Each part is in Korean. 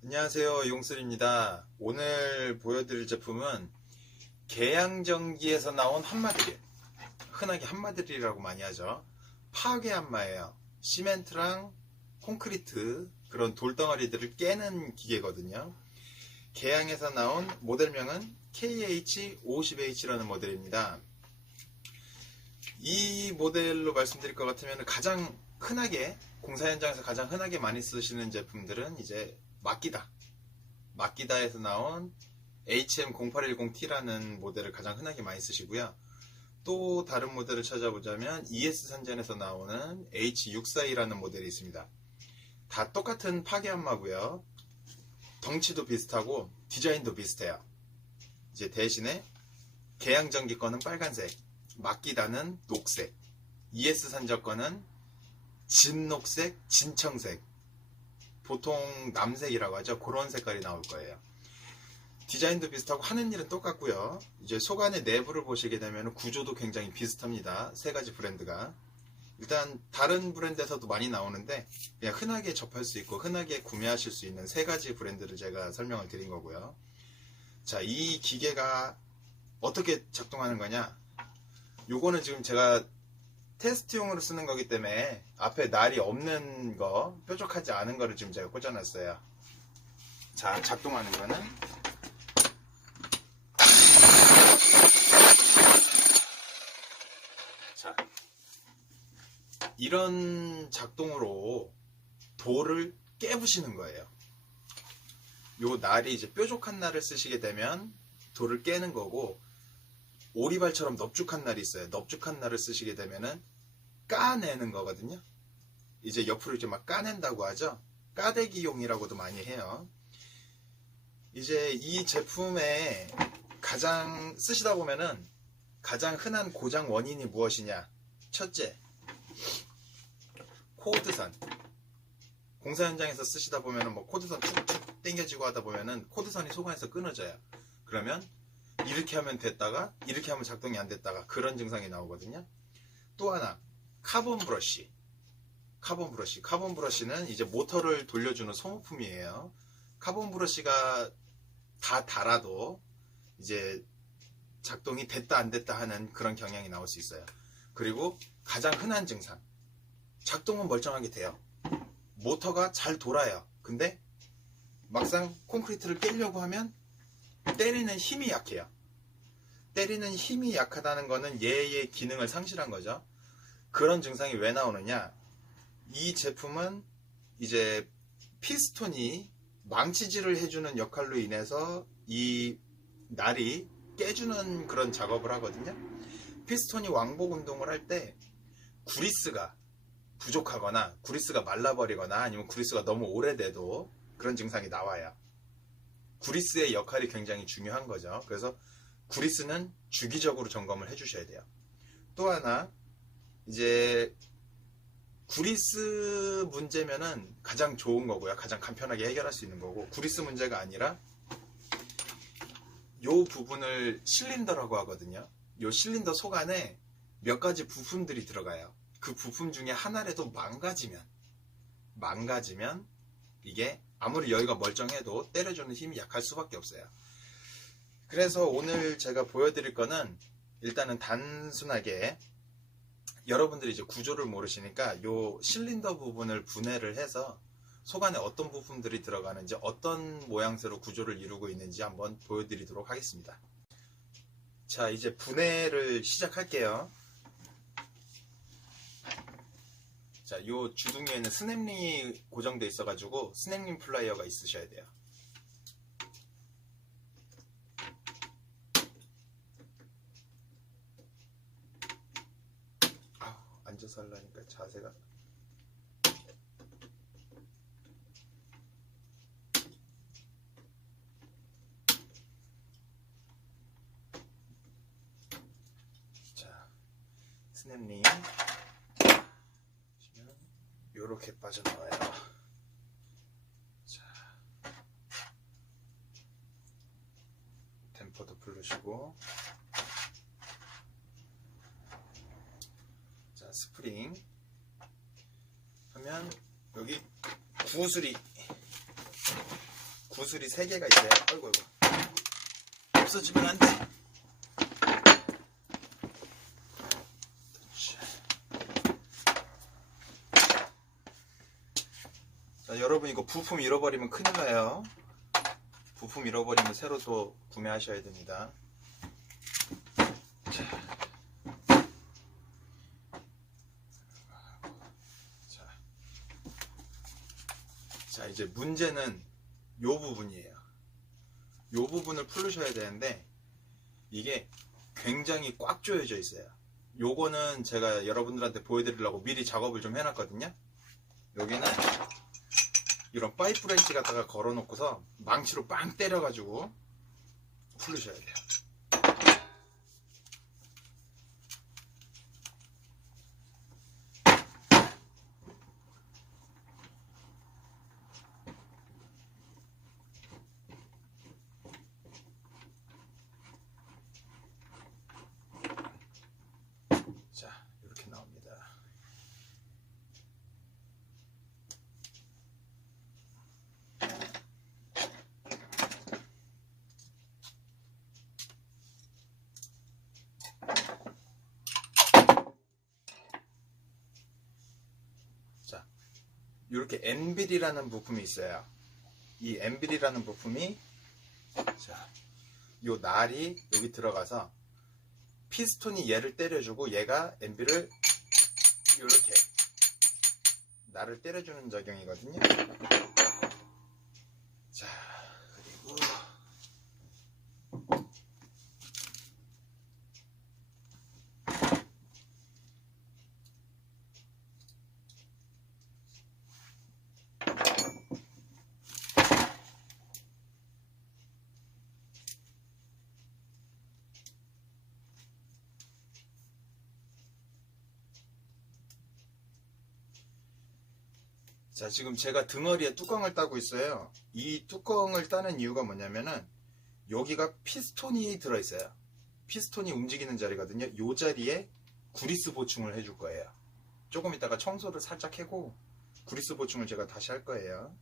안녕하세요, 용슬입니다. 오늘 보여드릴 제품은 계양전기에서 나온 한마드릴, 흔하게 한마드릴이라고 많이 하죠. 파괴 한마예요. 시멘트랑 콘크리트, 그런 돌덩어리들을 깨는 기계거든요. 계양에서 나온 모델명은 KH50H라는 모델입니다. 이 모델로 말씀드릴 것 같으면 가장 흔하게, 공사 현장에서 가장 흔하게 많이 쓰시는 제품들은 이제 마끼다에서 나온 HM0810T라는 모델을 가장 흔하게 많이 쓰시고요. 또 다른 모델을 찾아보자면 ES산전에서 나오는 H642라는 모델이 있습니다. 다 똑같은 파괴한마고요. 덩치도 비슷하고 디자인도 비슷해요. 이제 대신에 계양전기 거는 빨간색, 마끼다는 녹색, ES산전 거는 진녹색, 진청색, 보통 남색이라고 하죠. 그런 색깔이 나올 거예요. 디자인도 비슷하고 하는 일은 똑같고요. 이제 속 안의 내부를 보시게 되면 구조도 굉장히 비슷합니다. 세 가지 브랜드가. 일단 다른 브랜드에서도 많이 나오는데 그냥 흔하게 접할 수 있고 흔하게 구매하실 수 있는 세 가지 브랜드를 제가 설명을 드린 거고요. 자, 이 기계가 어떻게 작동하는 거냐? 요거는 지금 제가 테스트용으로 쓰는 거기 때문에 앞에 날이 없는 거, 뾰족하지 않은 거를 지금 제가 꽂아놨어요. 자, 작동하는 거는 자, 이런 작동으로 돌을 깨부시는 거예요. 요 날이 이제 뾰족한 날을 쓰시게 되면 돌을 깨는 거고, 오리발처럼 넙죽한 날이 있어요. 넙죽한 날을 쓰시게 되면은 까내는 거거든요. 이제 옆으로 이제 막 까낸다고 하죠. 까대기용이라고도 많이 해요. 이제 이 제품에 가장 쓰시다 보면은 가장 흔한 고장 원인이 무엇이냐? 첫째, 코드선. 공사 현장에서 쓰시다 보면은 뭐 코드선 축축 당겨지고 하다 보면은 코드선이 속 안에서 끊어져요. 그러면 이렇게 하면 됐다가 이렇게 하면 작동이 안 됐다가 그런 증상이 나오거든요. 또 하나, 카본 브러쉬. 카본 브러쉬는 이제 모터를 돌려주는 소모품이에요. 카본 브러쉬가 다 닳아도 이제 작동이 됐다 안 됐다 하는 그런 경향이 나올 수 있어요. 그리고 가장 흔한 증상, 작동은 멀쩡하게 돼요. 모터가 잘 돌아요. 근데 막상 콘크리트를 깨려고 하면 때리는 힘이 약해요. 때리는 힘이 약하다는 거는 얘의 기능을 상실한 거죠. 그런 증상이 왜 나오느냐? 이 제품은 이제 피스톤이 망치질을 해주는 역할로 인해서 이 날이 깨주는 그런 작업을 하거든요. 피스톤이 왕복 운동을 할 때 구리스가 부족하거나 구리스가 말라버리거나 아니면 구리스가 너무 오래돼도 그런 증상이 나와요. 구리스의 역할이 굉장히 중요한 거죠. 그래서 구리스는 주기적으로 점검을 해주셔야 돼요. 또 하나, 이제 구리스 문제면은 가장 좋은 거고요. 가장 간편하게 해결할 수 있는 거고, 구리스 문제가 아니라 요 부분을 실린더라고 하거든요. 요 실린더 속 안에 몇 가지 부품들이 들어가요. 그 부품 중에 하나라도 망가지면 이게 아무리 여기가 멀쩡해도 때려주는 힘이 약할 수밖에 없어요. 그래서 오늘 제가 보여드릴 거는 일단은 단순하게, 여러분들이 이제 구조를 모르시니까 요 실린더 부분을 분해를 해서 속 안에 어떤 부품들이 들어가는지, 어떤 모양새로 구조를 이루고 있는지 한번 보여드리도록 하겠습니다. 자, 이제 분해를 시작할게요. 자, 요 주둥이에는 스냅링이 고정되어 있어가지고 스냅링 플라이어가 있으셔야 돼요. 앉아서 하려니까 자세가. 자, 스냅링 보시면 요렇게 빠져나와요. 자, 댐퍼도 풀르시고, 자, 스프링 하면 여기 구슬이 구슬이 3개가 있어요. 아이고 없어지면 안 돼. 자, 여러분 이거 부품 잃어버리면 큰일 나요. 부품 잃어버리면 새로 또 구매하셔야 됩니다. 자, 이제 문제는 요 부분이에요. 요 부분을 풀으셔야 되는데 이게 굉장히 꽉 조여져 있어요. 요거는 제가 여러분들한테 보여드리려고 미리 작업을 좀 해놨거든요. 여기는 이런 파이프 렌치 갖다가 걸어놓고서 망치로 빵 때려가지고 풀으셔야 돼요. 자, 이렇게 나옵니다. 자, 이렇게 엔빌이라는 부품이 있어요. 이 엔빌이라는 부품이 자, 요 날이 여기 들어가서 피스톤이 얘를 때려주고 얘가 엔빌을 이렇게 날을 때려주는 작용이거든요. 자, 그리고 자, 지금 제가 등어리에 뚜껑을 따고 있어요. 이 뚜껑을 따는 이유가 뭐냐면은 여기가 피스톤이 들어있어요. 피스톤이 움직이는 자리거든요. 이 자리에 구리스 보충을 해줄 거예요. 조금 있다가 청소를 살짝 하고 구리스 보충을 제가 다시 할 거예요.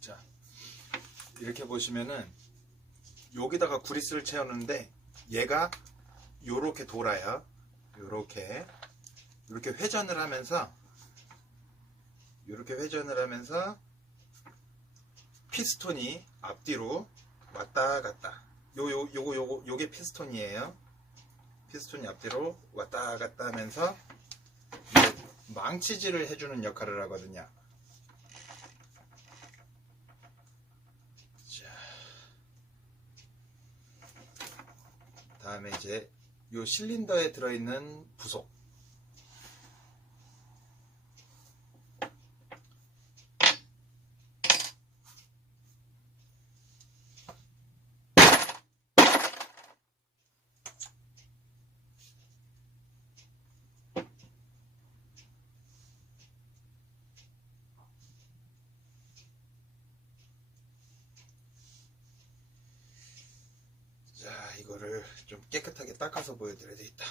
자, 이렇게 보시면은 여기다가 구리스를 채웠는데 얘가 요렇게 돌아요. 요렇게 회전을 하면서 피스톤이 앞뒤로 왔다 갔다. 요게 피스톤이에요. 피스톤이 앞뒤로 왔다 갔다 하면서 망치질을 해주는 역할을 하거든요. 자, 다음에 이제 요 실린더에 들어있는 부속. 자, 이거를 좀 깨끗하게 닦아서 보여드려야 되겠다.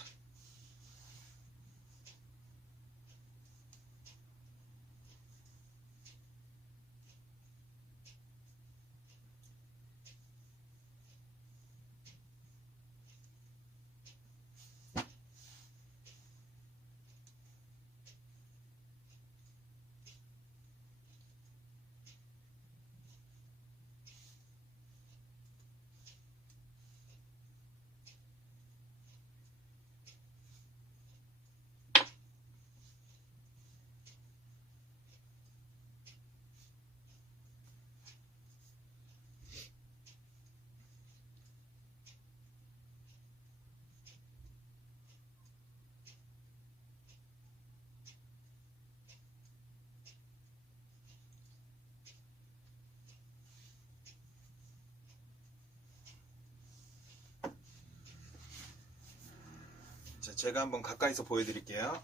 자, 제가 한번 가까이서 보여드릴게요.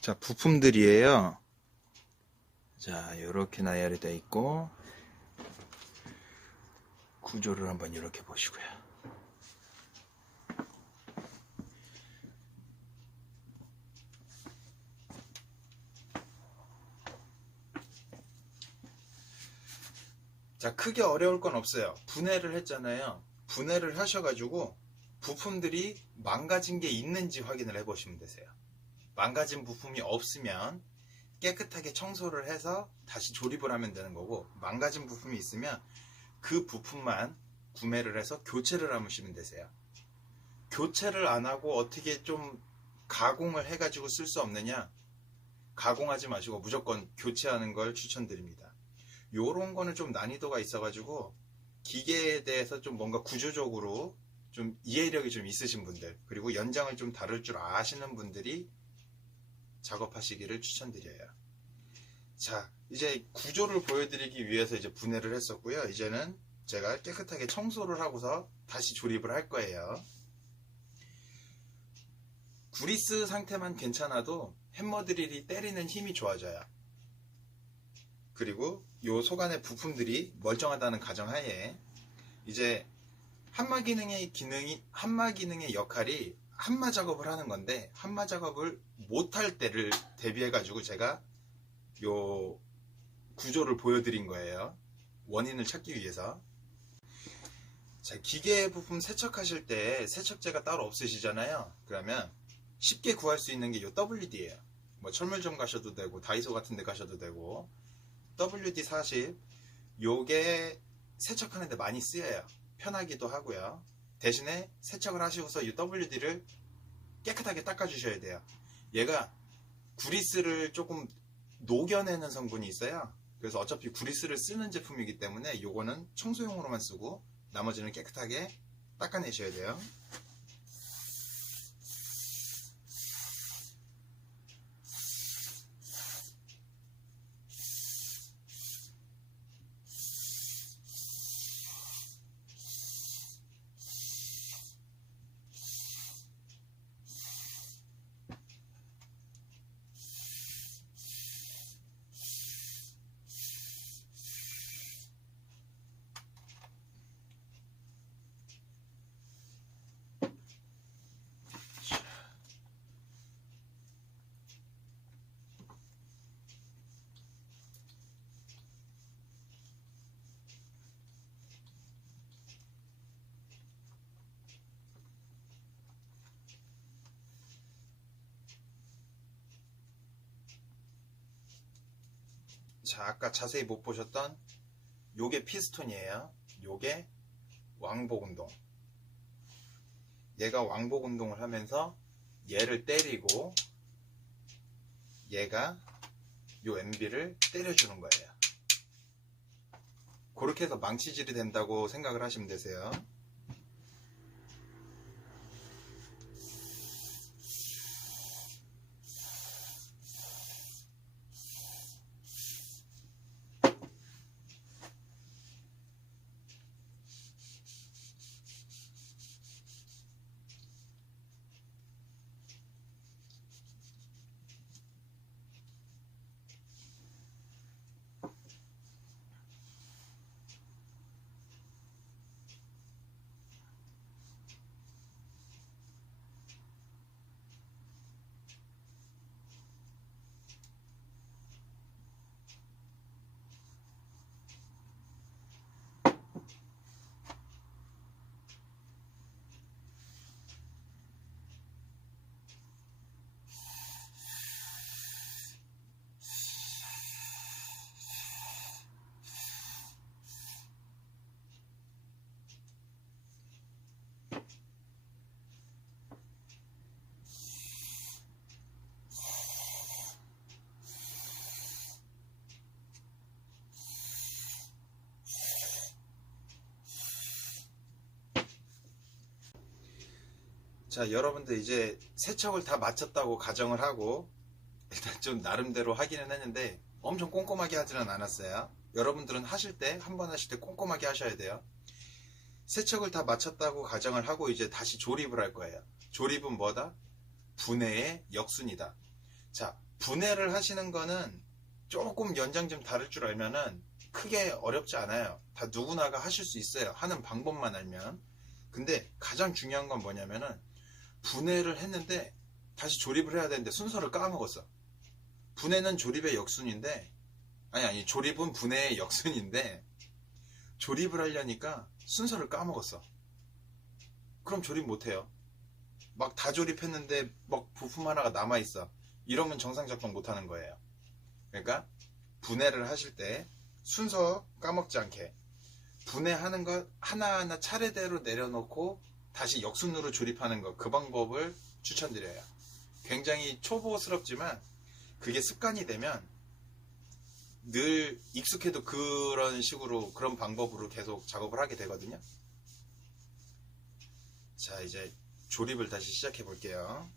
자, 부품들이에요. 자, 이렇게 나열이 되어 있고, 구조를 한번 이렇게 보시고요. 자, 크게 어려울 건 없어요. 분해를 했잖아요. 분해를 하셔가지고 부품들이 망가진 게 있는지 확인을 해보시면 되세요. 망가진 부품이 없으면 깨끗하게 청소를 해서 다시 조립을 하면 되는 거고, 망가진 부품이 있으면 그 부품만 구매를 해서 교체를 하시면 되세요. 교체를 안 하고 어떻게 좀 가공을 해가지고 쓸 수 없느냐? 가공하지 마시고 무조건 교체하는 걸 추천드립니다. 요런 거는 좀 난이도가 있어가지고 기계에 대해서 좀 뭔가 구조적으로 좀 이해력이 좀 있으신 분들, 그리고 연장을 좀 다룰 줄 아시는 분들이 작업하시기를 추천드려요. 자, 이제 구조를 보여드리기 위해서 이제 분해를 했었고요. 이제는 제가 깨끗하게 청소를 하고서 다시 조립을 할 거예요. 구리스 상태만 괜찮아도 햄머 드릴이 때리는 힘이 좋아져요. 그리고 요 속안의 부품들이 멀쩡하다는 가정하에 이제 한마 기능의 역할이 한마 작업을 하는 건데, 한마 작업을 못할 때를 대비해 가지고 제가 요 구조를 보여드린 거예요. 원인을 찾기 위해서. 자, 기계 부품 세척하실 때 세척제가 따로 없으시잖아요. 그러면 쉽게 구할 수 있는 게 요 WD예요. 뭐 철물점 가셔도 되고 다이소 같은 데 가셔도 되고, WD-40 요게 세척하는 데 많이 쓰여요. 편하기도 하고요. 대신에 세척을 하시고서 이 WD를 깨끗하게 닦아 주셔야 돼요. 얘가 구리스를 조금 녹여내는 성분이 있어요. 그래서 어차피 구리스를 쓰는 제품이기 때문에 요거는 청소용으로만 쓰고 나머지는 깨끗하게 닦아내셔야 돼요. 자, 아까 자세히 못 보셨던 요게 피스톤이에요. 요게 왕복 운동. 얘가 왕복 운동을 하면서 얘를 때리고 얘가 요 MB를 때려주는 거예요. 그렇게 해서 망치질이 된다고 생각을 하시면 되세요. 자, 여러분들 이제 세척을 다 마쳤다고 가정을 하고 일단 좀 나름대로 하기는 했는데 엄청 꼼꼼하게 하지는 않았어요. 여러분들은 하실 때, 한 번 하실 때 꼼꼼하게 하셔야 돼요. 세척을 다 마쳤다고 가정을 하고 이제 다시 조립을 할 거예요. 조립은 뭐다? 분해의 역순이다. 자, 분해를 하시는 거는 조금 연장 좀 다를 줄 알면은 크게 어렵지 않아요. 다 누구나가 하실 수 있어요. 하는 방법만 알면. 근데 가장 중요한 건 뭐냐면은 분해를 했는데 다시 조립을 해야 되는데 순서를 까먹었어. 분해는 조립의 역순인데, 아니, 조립은 분해의 역순인데 조립을 하려니까 순서를 까먹었어. 그럼 조립 못해요. 막 다 조립했는데 막 부품 하나가 남아있어. 이러면 정상 작동 못하는 거예요. 그러니까 분해를 하실 때 순서 까먹지 않게 분해하는 것 하나하나 차례대로 내려놓고 다시 역순으로 조립하는 것, 그 방법을 추천드려요. 굉장히 초보스럽지만 그게 습관이 되면 늘 익숙해도 그런 식으로, 그런 방법으로 계속 작업을 하게 되거든요. 자, 이제 조립을 다시 시작해 볼게요.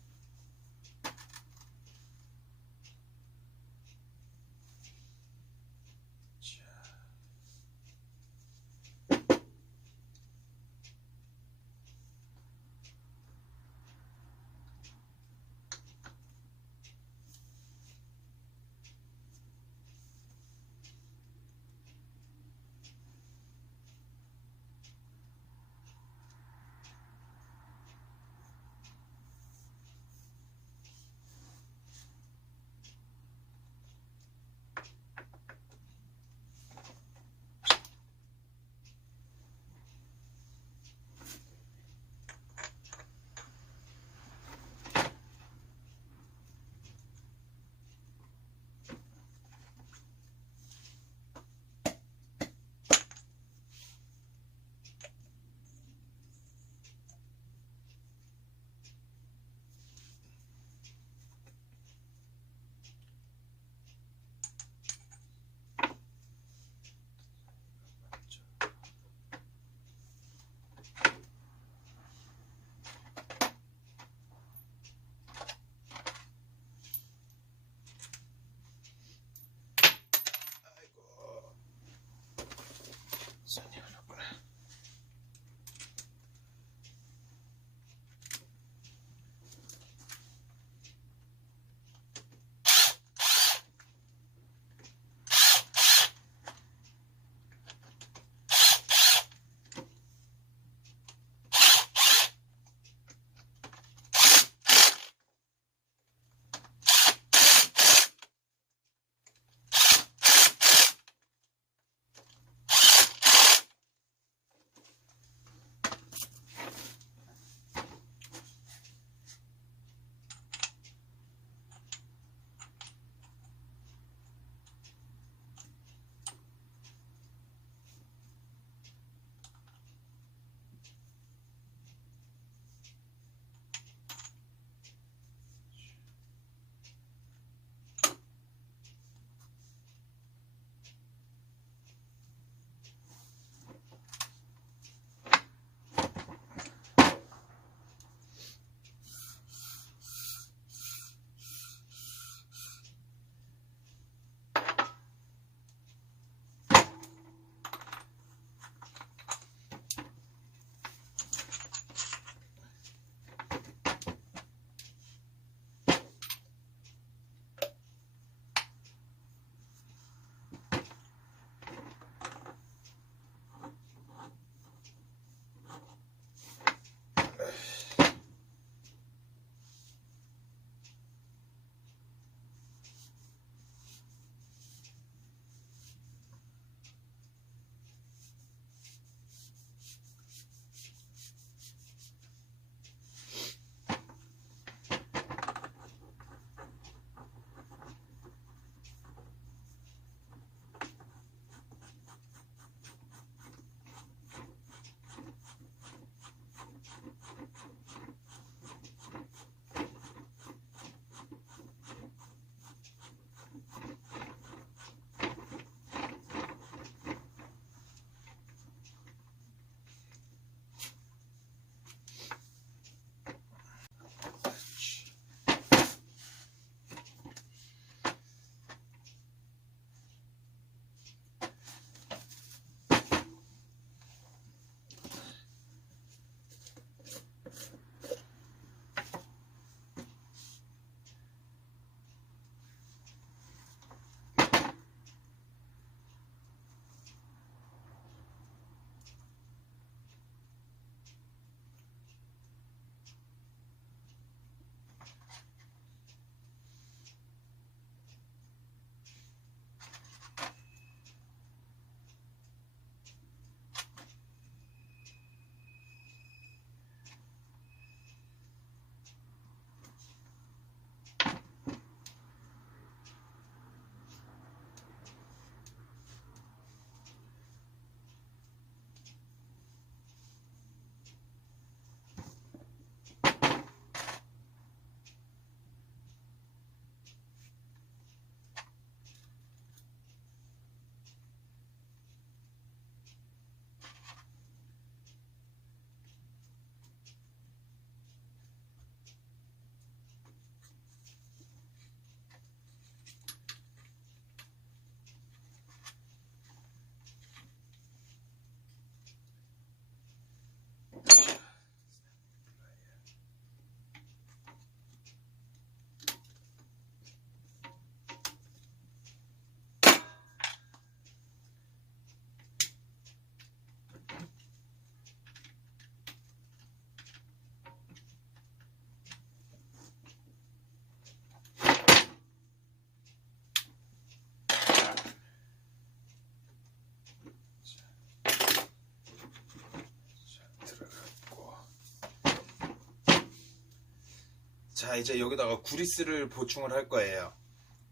자, 이제 여기다가 구리스를 보충을 할 거예요.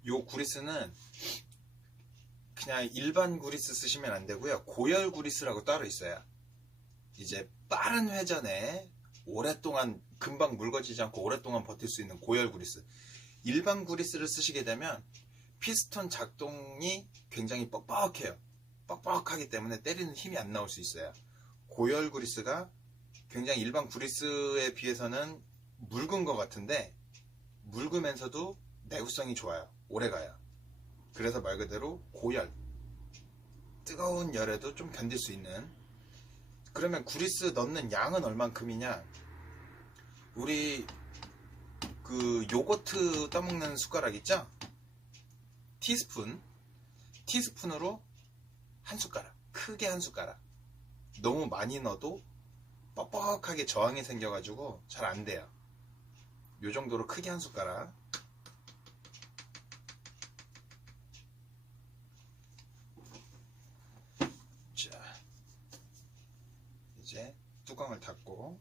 요 구리스는 그냥 일반 구리스 쓰시면 안 되고요. 고열 구리스라고 따로 있어요. 이제 빠른 회전에 오랫동안 금방 묽어지지 않고 오랫동안 버틸 수 있는 고열 구리스. 일반 구리스를 쓰시게 되면 피스톤 작동이 굉장히 뻑뻑해요. 뻑뻑하기 때문에 때리는 힘이 안 나올 수 있어요. 고열 구리스가 굉장히 일반 구리스에 비해서는 묽은 것 같은데 묽으면서도 내구성이 좋아요. 오래가요. 그래서 말 그대로 고열, 뜨거운 열에도 좀 견딜 수 있는. 그러면 구리스 넣는 양은 얼만큼이냐, 우리 그 요거트 떠먹는 숟가락 있죠? 티스푼으로 한 숟가락, 크게 한 숟가락. 너무 많이 넣어도 뻑뻑하게 저항이 생겨가지고 잘 안 돼요. 요 정도로 크게 한 숟가락. 자, 이제 뚜껑을 닫고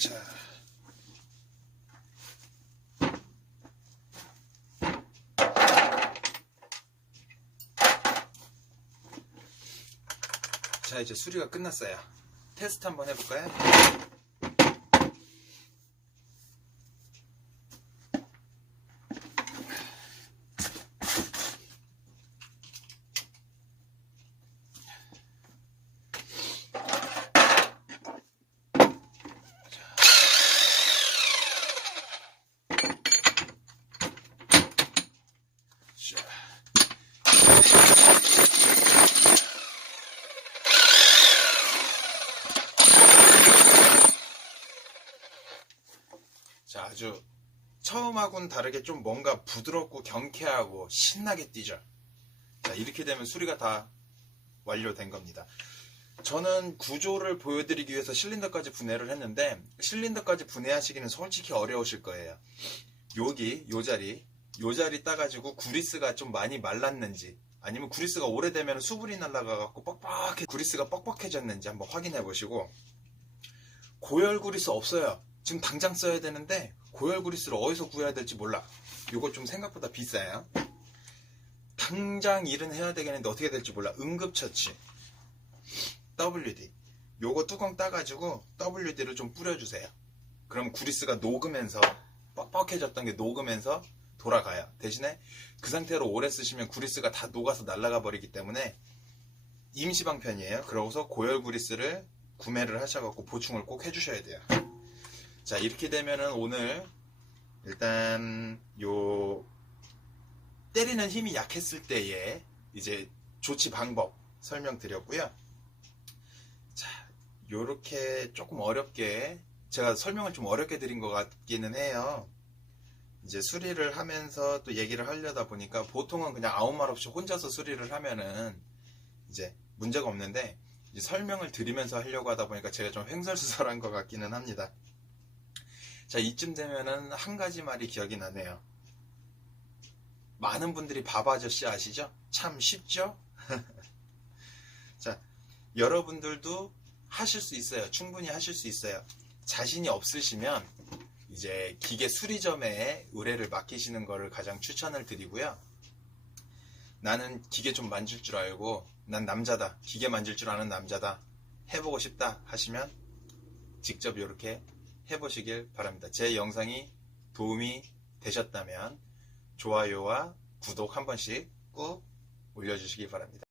자, 자, 이제 수리가 끝났어요. 테스트 한번 해볼까요? 자, 아주 처음하고는 다르게 좀 뭔가 부드럽고 경쾌하고 신나게 뛰죠. 자, 이렇게 되면 수리가 다 완료된 겁니다. 저는 구조를 보여드리기 위해서 실린더까지 분해를 했는데 실린더까지 분해하시기는 솔직히 어려우실 거예요. 여기 요 자리 따가지고 구리스가 좀 많이 말랐는지 아니면 구리스가 오래되면 수분이 날아가갖고 구리스가 뻑뻑해졌는지 한번 확인해 보시고, 고열 구리스 없어요. 지금 당장 써야 되는데 고열 구리스를 어디서 구해야 될지 몰라. 요거 좀 생각보다 비싸요. 당장 일은 해야 되겠는데 어떻게 될지 몰라. 응급처치 WD, 요거 뚜껑 따가지고 WD를 좀 뿌려주세요. 그럼 구리스가 녹으면서 뻑뻑해졌던 게 녹으면서 돌아가요. 대신에 그 상태로 오래 쓰시면 구리스가 다 녹아서 날아가 버리기 때문에 임시방편이에요. 그러고서 고열 구리스를 구매를 하셔갖고 보충을 꼭 해주셔야 돼요. 자, 이렇게 되면은 오늘 일단 요 때리는 힘이 약했을 때의 이제 조치 방법 설명드렸고요. 자, 요렇게 조금 어렵게 제가 설명을 좀 어렵게 드린 것 같기는 해요. 이제 수리를 하면서 또 얘기를 하려다 보니까 보통은 그냥 아무 말 없이 혼자서 수리를 하면은 이제 문제가 없는데, 이제 설명을 드리면서 하려고 하다 보니까 제가 좀 횡설수설한 것 같기는 합니다. 자, 이쯤 되면은 한 가지 말이 기억이 나네요. 많은 분들이 밥 아저씨 아시죠? 참 쉽죠? 자, 여러분들도 하실 수 있어요. 충분히 하실 수 있어요. 자신이 없으시면 이제 기계 수리점에 의뢰를 맡기시는 거를 가장 추천을 드리고요. 나는 기계 좀 만질 줄 알고, 난 남자다, 기계 만질 줄 아는 남자다, 해보고 싶다 하시면 직접 이렇게 해보시길 바랍니다. 제 영상이 도움이 되셨다면 좋아요와 구독 한 번씩 꾹 올려주시기 바랍니다.